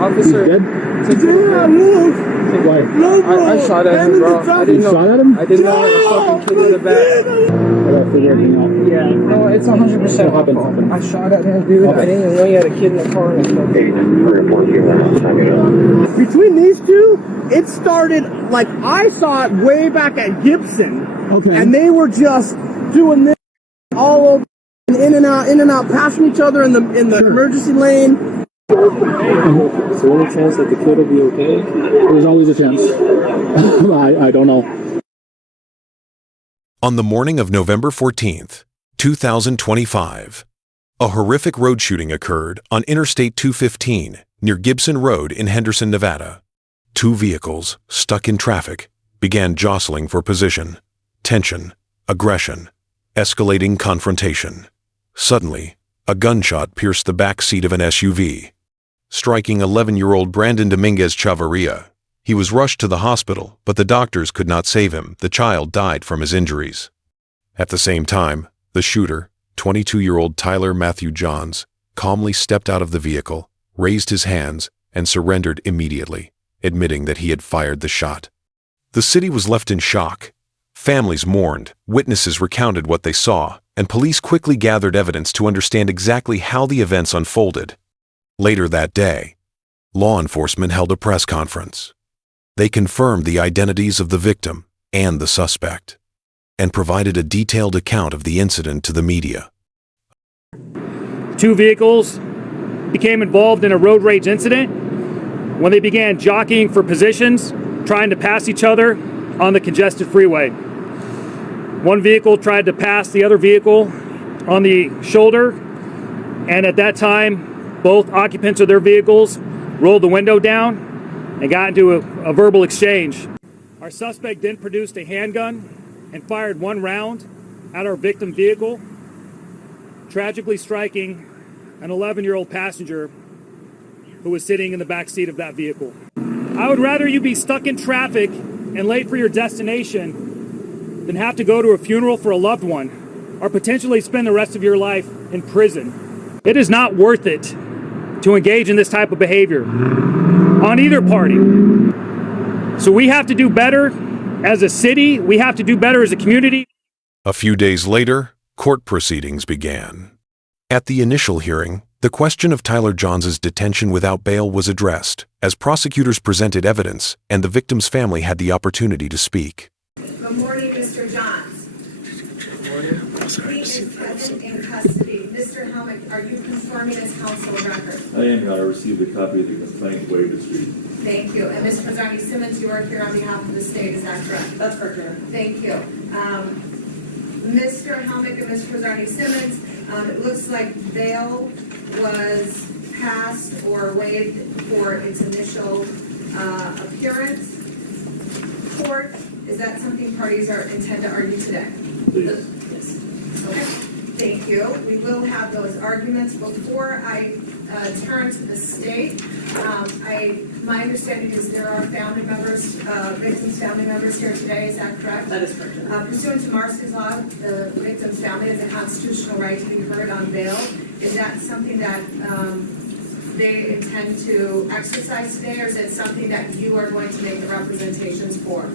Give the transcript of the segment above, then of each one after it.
Officer, Why? I shot at him, bro. I didn't know. Shot at him? I didn't know there was a fucking kid in the back. I gotta figure everything out. Yeah, no, it's 100% my fault. I shot at him, dude. I didn't even know you had a kid in the car and stuff. Between these two, it started like I saw it way back at Gibson. Okay. And they were just doing this all over, in and out, passing each other in the emergency lane. Is there any chance that the kid will be okay? There's always a chance. I don't know. On the morning of November 14th, 2025, a horrific road shooting occurred on Interstate 215 near Gibson Road in Henderson, Nevada. Two vehicles, stuck in traffic, began jostling for position. Tension, aggression, escalating confrontation. Suddenly, a gunshot pierced the back seat of an SUV, striking 11-year-old Brandon Dominguez-Chavarria. He was rushed to the hospital, but the doctors could not save him. The child died from his injuries. At the same time, the shooter, 22-year-old Tyler Matthew Johns, calmly stepped out of the vehicle, raised his hands, and surrendered immediately, admitting that he had fired the shot. The city was left in shock. Families mourned, witnesses recounted what they saw, and police quickly gathered evidence to understand exactly how the events unfolded. Later that day, law enforcement held a press conference. They confirmed the identities of the victim and the suspect, and provided a detailed account of the incident to the media. Two vehicles became involved in a road rage incident when they began jockeying for positions, trying to pass each other on the congested freeway. One vehicle tried to pass the other vehicle on the shoulder, and at that time, both occupants of their vehicles rolled the window down and got into a verbal exchange. Our suspect then produced a handgun and fired one round at our victim vehicle, tragically striking an 11-year-old passenger who was sitting in the back seat of that vehicle. I would rather you be stuck in traffic and late for your destination than have to go to a funeral for a loved one or potentially spend the rest of your life in prison. It is not worth it to engage in this type of behavior on either party. So we have to do better as a city. We have to do better as a community. A few days later, court proceedings began. At the initial hearing, the question of Tyler Johns' detention without bail was addressed, as prosecutors presented evidence and the victim's family had the opportunity to speak. Good morning, Mr. Johns. Good morning. He is present in custody. Mr. Helmick, are you confirming as counsel of record? I am. I received a copy of the complaint waived this week. Thank you. And Ms. Prezani-Simmons, you are here on behalf of the state, is that correct? That's correct. Thank you. Mr. Helmick and Ms. Prezani-Simmons, it looks like bail was passed or waived for its initial appearance. Court, is that something parties intend to argue today? Please. Yes. Okay. Thank you. We will have those arguments. Before I turn to the state, my understanding is there are family members, victims' family members here today. Is that correct? That is correct. Pursuant to Marcy's law, the victim's family has a constitutional right to be heard on bail. Is that something that they intend to exercise today, or is it something that you are going to make the representations for?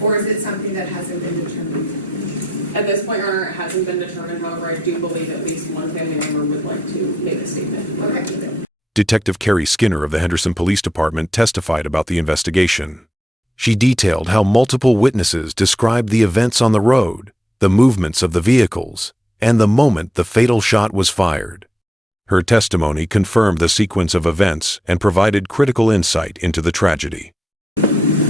Or is it something that hasn't been determined? At this point, Your Honor, it hasn't been determined. However, I do believe at least one family member would like to make a statement. Okay. Detective Carrie Skinner of the Henderson Police Department testified about the investigation. She detailed how multiple witnesses described the events on the road, the movements of the vehicles, and the moment the fatal shot was fired. Her testimony confirmed the sequence of events and provided critical insight into the tragedy.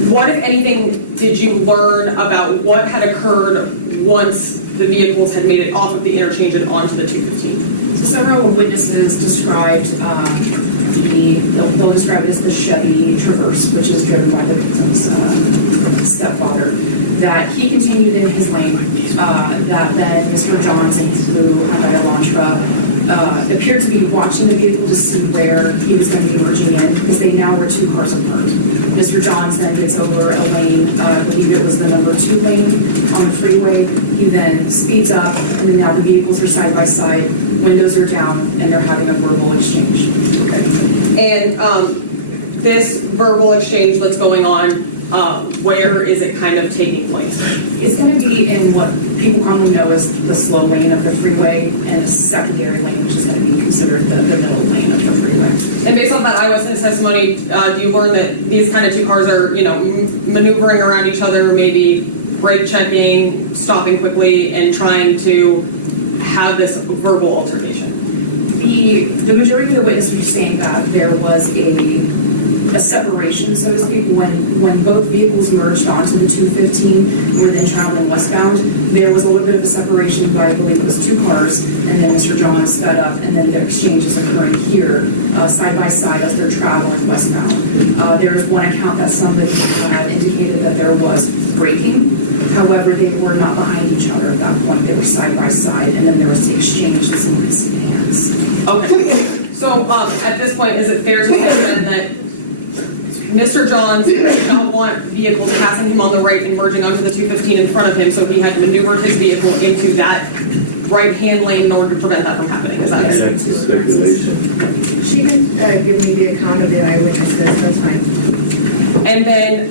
What, if anything, did you learn about what had occurred once the vehicles had made it off of the interchange and onto the 215? So several witnesses described they'll describe it as the Chevy Traverse, which is driven by the victim's stepfather, that he continued in his lane, that then Mr. Johns and his blue Hyundai Elantra appeared to be watching the vehicle to see where he was going to be merging in, because they now were two cars apart. Mr. Johns then gets over a lane, I believe it was the number 2 lane on the freeway. He then speeds up, and then now the vehicles are side by side, windows are down, and they're having a verbal exchange. then this verbal exchange that's going on, where is it kind of taking place? It's going to be in what people commonly know as the slow lane of the freeway, and a secondary lane, which is going to be considered the middle lane of the freeway. And based on that eyewitness testimony, do you learn that these kind of two cars are, maneuvering around each other, maybe brake checking, stopping quickly, and trying to have this verbal altercation? The majority of the witnesses were saying that there was a separation, so to speak, when both vehicles merged onto the 215 and were then traveling westbound. There was a little bit of a separation by, I believe it was two cars, and then Mr. John sped up, and then the exchange is occurring here, side by side as they're traveling westbound. There is one account that somebody had indicated that there was braking. However, they were not behind each other at that point. They were side by side, and then there was the exchange in someone's hands. Okay. So at this point, is it fair to say then that Mr. Johns did not want vehicles passing him on the right and merging onto the 215 in front of him, so he had maneuvered his vehicle into that right-hand lane in order to prevent that from happening? Is that fair? That's speculation. She can give me the account of the eyewitnesses, that's fine. And then,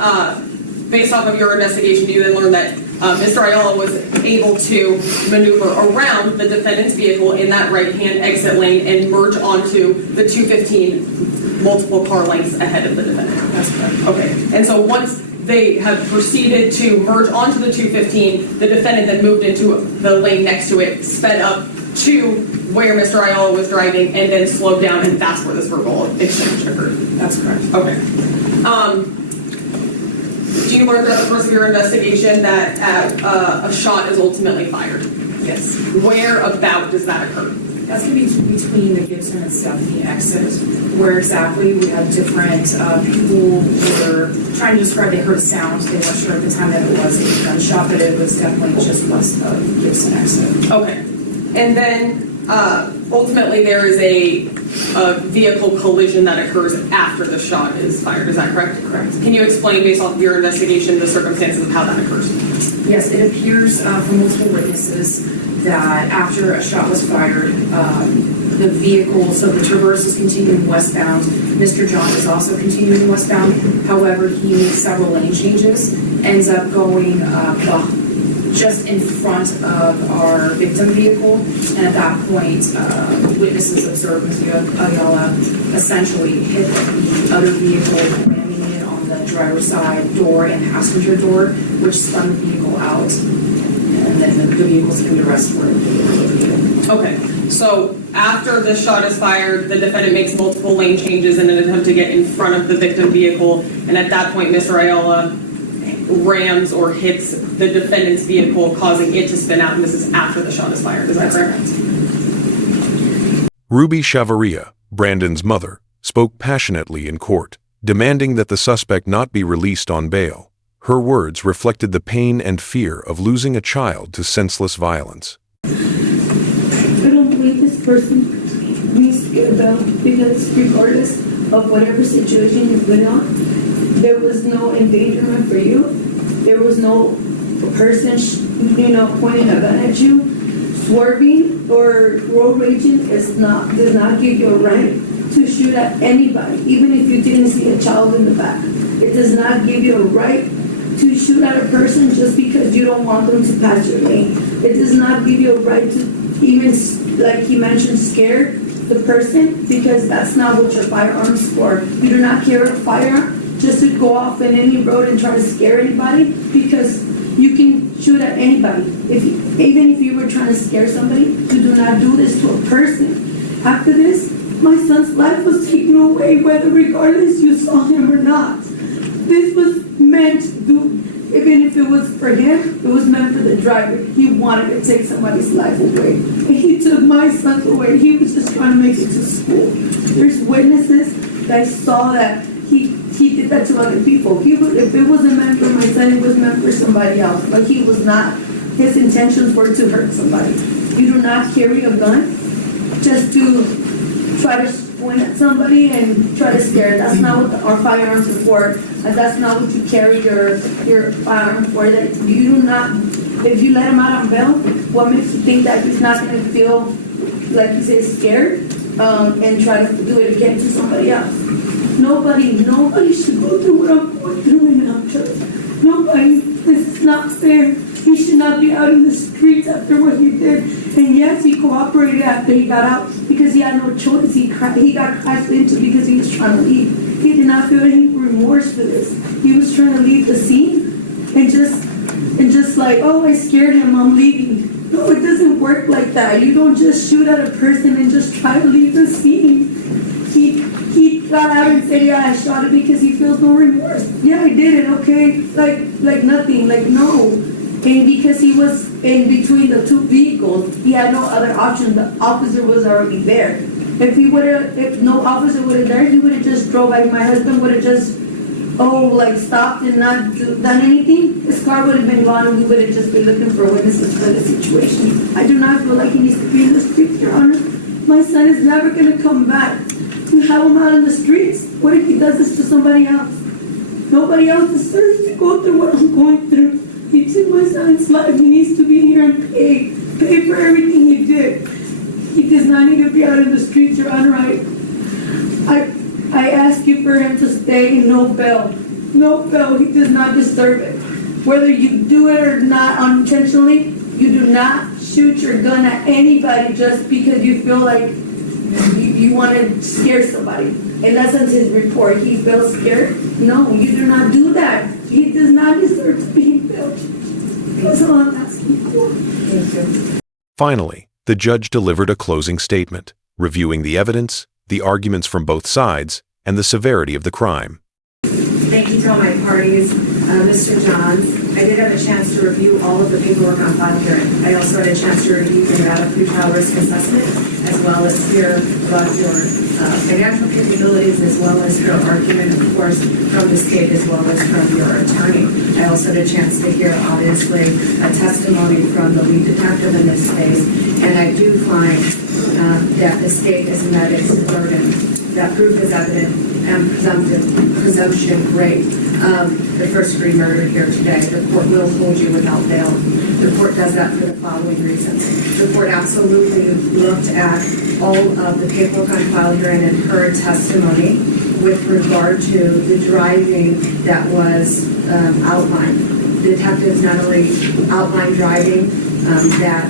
based off of your investigation, you then learned that Mr. Ayala was able to maneuver around the defendant's vehicle in that right-hand exit lane and merge onto the 215 multiple car lengths ahead of the defendant. That's correct. Okay. And so once they have proceeded to merge onto the 215, the defendant then moved into the lane next to it, sped up to where Mr. Ayala was driving, and then slowed down, and that's where this verbal exchange occurred. That's correct. Okay. Do you learn throughout the course of your investigation that a shot is ultimately fired? Yes. Where about does that occur? That's going to be between the Gibson and Stephanie exit. Where exactly? We have different people were trying to describe. They heard a sound. They weren't sure at the time that it was a gunshot, but it was definitely just west of Gibson exit. Okay. And then ultimately there is a vehicle collision that occurs after the shot is fired. Is that correct? Correct. Can you explain, based off of your investigation, the circumstances of how that occurs? Yes, it appears from multiple witnesses that after a shot was fired, the vehicle, so the Traverse is continuing westbound. Mr. John is also continuing westbound. However, he makes several lane changes, ends up going just in front of our victim vehicle, and at that point, witnesses observed Mr. Ayala essentially hit the other vehicle, ramming it on the driver's side door and passenger door, which spun the vehicle out, and then the vehicle came to rest where the vehicle. Okay, so after the shot is fired, the defendant makes multiple lane changes in an attempt to get in front of the victim vehicle, and at that point, Mr. Ayala rams or hits the defendant's vehicle, causing it to spin out, and this is after the shot is fired. Is that correct? Ruby Chavarria, Brandon's mother, spoke passionately in court, demanding that the suspect not be released on bail. Her words reflected the pain and fear of losing a child to senseless violence. I don't believe this person needs to get a bail because regardless of whatever situation you've been on, there was no endangerment for you. There was no person, pointing a gun at you. Swerving or road raging does not give you a right to shoot at anybody, even if you didn't see a child in the back. It does not give you a right to shoot at a person just because you don't want them to pass your lane. It does not give you a right to even, like he mentioned, scare the person, because that's not what your firearm's for. You do not carry a firearm just to go off in any road and try to scare anybody, because you can shoot at anybody. Even if you were trying to scare somebody, you do not do this to a person. After this, my son's life was taken away, whether regardless you saw him or not. This was meant to do, even if it was for him, it was meant for the driver. He wanted to take somebody's life away. And he took my son's away. He was just trying to make it to school. There's witnesses that saw that he did that to other people. If it wasn't meant for my son, it was meant for somebody else. But he was not, his intentions were to hurt somebody. You do not carry a gun just to try to point at somebody and try to scare. That's not what our firearms are for. And that's not what you carry your firearm for. That you do not, if you let him out on bail, what makes you think that he's not going to feel, like you say, scared and try to do it again to somebody else? Nobody should go through what I'm going through right now, Judge. Nobody. This is not fair. He should not be out in the streets after what he did. And yes, he cooperated after he got out because he had no choice. He got crashed into because he was trying to leave. He did not feel any remorse for this. He was trying to leave the scene and just like, oh, I scared him, I'm leaving. No, it doesn't work like that. You don't just shoot at a person and just try to leave the scene. He got out and said, yeah, I shot it because he feels no remorse. Yeah, I did it, okay? Like nothing, like no. And because he was in between the two vehicles, he had no other option. The officer was already there. If no officer would have there, he would have just drove by. My husband would have just, stopped and not done anything. His car would have been gone and we would have just been looking for witnesses for the situation. I do not feel like he needs to be in the streets, Your Honor. My son is never going to come back. We have him out in the streets. What if he does this to somebody else? Nobody else deserves to go through what I'm going through. He took my son's life. He needs to be here and pay for everything he did. He does not need to be out in the streets, Your Honor. I ask you for him to stay, no bail. No bail. He does not deserve it. Whether you do it or not unintentionally, you do not shoot your gun at anybody just because you feel like you want to scare somebody. In essence, his report, he feels scared. No, you do not do that. He does not deserve to be bailed. That's all I'm asking for. Thank you. Finally, the judge delivered a closing statement, reviewing the evidence, the arguments from both sides, and the severity of the crime. Thank you to all my parties. Mr. Johns, I did have a chance to review all of the paperwork on file here. I also had a chance to review the data pre-trial risk assessment, as well as hear about your financial capabilities, as well as your argument, of course, from the state, as well as from your attorney. I also had a chance to hear, obviously, a testimony from the lead detective in this case, and I do find that the state has met its burden, that proof is evident, and presumption great. The first-degree murder here today, the court will hold you without bail. The court does that for the following reasons. The court absolutely looked at all of the paperwork on file here and heard testimony with regard to the driving that was outlined. The detectives not only outlined driving that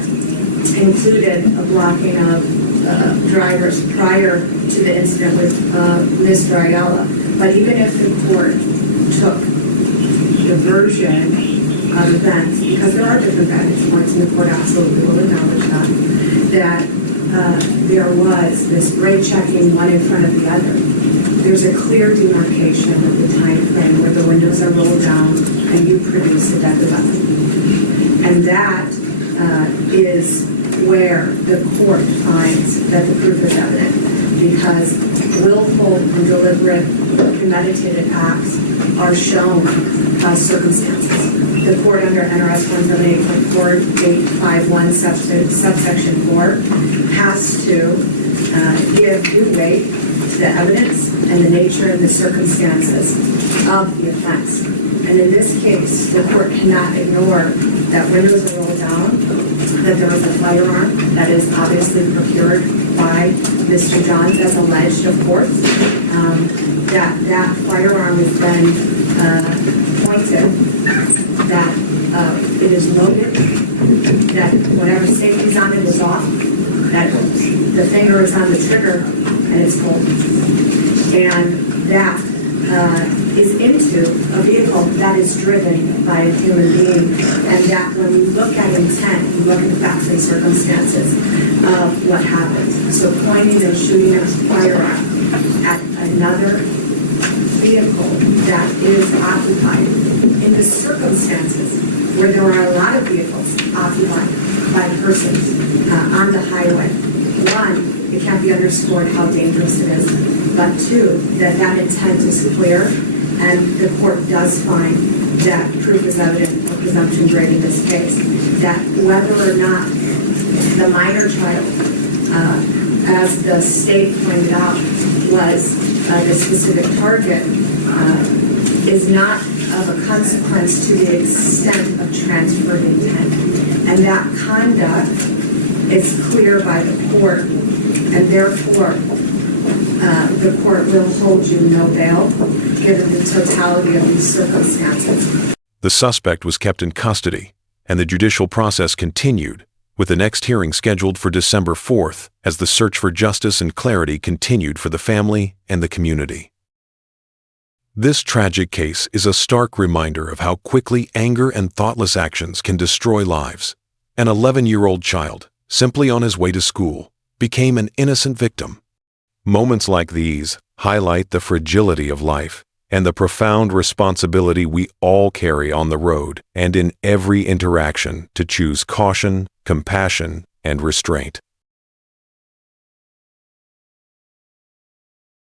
included a blocking of drivers prior to the incident with Mr. Ayala, but even if the court took the version of events, because there are different vantage points, and the court absolutely will acknowledge that there was this brake checking one in front of the other. There's a clear demarcation of the time frame where the windows are rolled down and you produce a deadly weapon. And that is where the court finds that the proof is evident, because willful and deliberate premeditated acts are shown by circumstances. The court under NRS 178.4851 subsection 4 has to give due weight to the evidence and the nature and the circumstances of the offense. And in this case, the court cannot ignore that windows are rolled down, that there was a firearm that is obviously procured by Mr. Johns as alleged, of course, that firearm is then pointed, that it is loaded, that whatever safety's on it is off, that the finger is on the trigger and it's cold. And that is into a vehicle that is driven by a human being, and that when you look at intent, you look at the facts and circumstances of what happened. So pointing and shooting a firearm at another vehicle that is occupied in the circumstances where there are a lot of vehicles occupied by persons on the highway. One, it can't be underscored how dangerous it is, but two, that intent is clear, and the court does find that proof is evident of presumption great in this case, that whether or not the minor child, as the state pointed out, was the specific target, is not of a consequence to the extent of transferred intent. And that conduct is clear by the court, and therefore the court will hold you no bail, given the totality of these circumstances. The suspect was kept in custody, and the judicial process continued, with the next hearing scheduled for December 4th as the search for justice and clarity continued for the family and the community. This tragic case is a stark reminder of how quickly anger and thoughtless actions can destroy lives. An 11-year-old child, simply on his way to school, became an innocent victim. Moments like these highlight the fragility of life and the profound responsibility we all carry on the road and in every interaction to choose caution, compassion, and restraint.